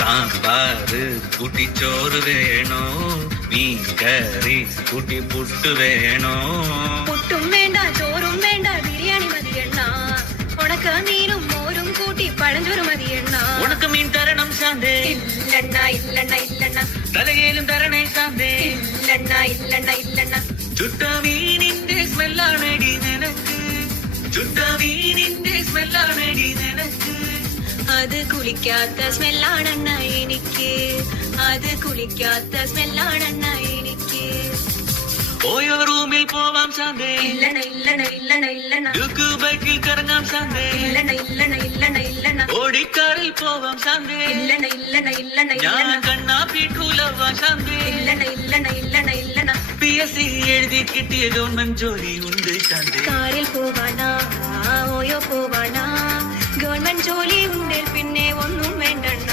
സാമ്പാറ് കൂട്ടി ചോറ് വേണോ, മീൻ കറി കൂട്ടി പുട്ട് വേണോ? പുട്ടും വേണ്ട ചോറും വേണ്ട ബിരിയാണി മതിയെണ്ണ, ഉണക്ക മീനും മോരും കൂട്ടി പഴഞ്ചോറ് മതിയെണ്ണ. ഉണക്ക മീൻ തരണം ശാന്തേ, ഇല്ലെണ്ണ ഇല്ലെണ്ണ ഇല്ലെണ്ണ. തലകേലും തരണേ ശാന്തേ, ഇല്ലെണ്ണ ഇല്ലെണ്ണ ഇല്ലെണ്ണ. ചുട്ട മീനിന്റെ സ്മെല്ലാണെടി നിനക്ക്, ചുട്ട മീനിന്റെ സ്മെല്ലാണെടി നിനക്ക്. അത് കുളിക്കാത്ത സ്മെല്ലാണെണ്ണ എനിക്ക്, അത് കുളിക്കാത്ത സ്മെല്ലാണെണ്ണ എനിക്ക്. ഓയോ റൂമിൽ പോവാം ശാന്തേ, ഇല്ലെണ്ണ ഇല്ലെണ്ണ ഇല്ലെണ്ണ ഇല്ലെണ്ണ. ഡുക്ക് ബൈക്കിൽ കറങ്ങാം ശാന്തേ, ഇല്ലെണ്ണ ഇല്ലെണ്ണ ഇല്ലെണ്ണ ഇല്ലെണ്ണ. ഓടിക്കാറിൽ പോവാം ശാന്തേ, ഇല്ലെണ്ണ ഇല്ലെണ്ണ ഇല്ലെണ്ണ ഞാൻ ഇല്ലെണ്ണ. കണ്ണാപ്പിട്ടൂലവാ ശാന്തേ. ഇല്ലെണ്ണ ഇല്ലെണ്ണ ഇല്ലെണ്ണ ഇല്ലെണ്ണ. PSC എഴുതി കിട്ടിയ ഗവൺമെന്റ് ജോലി ഉണ്ട് ശാന്തേ. കാറിൽ പോവാനാ ഓയോ പോവാനാ, ഗവൺമെന്റ് ജോലി ഉണ്ടേൽ പിന്നെ ഒന്നും വേണ്ടണ്ണ.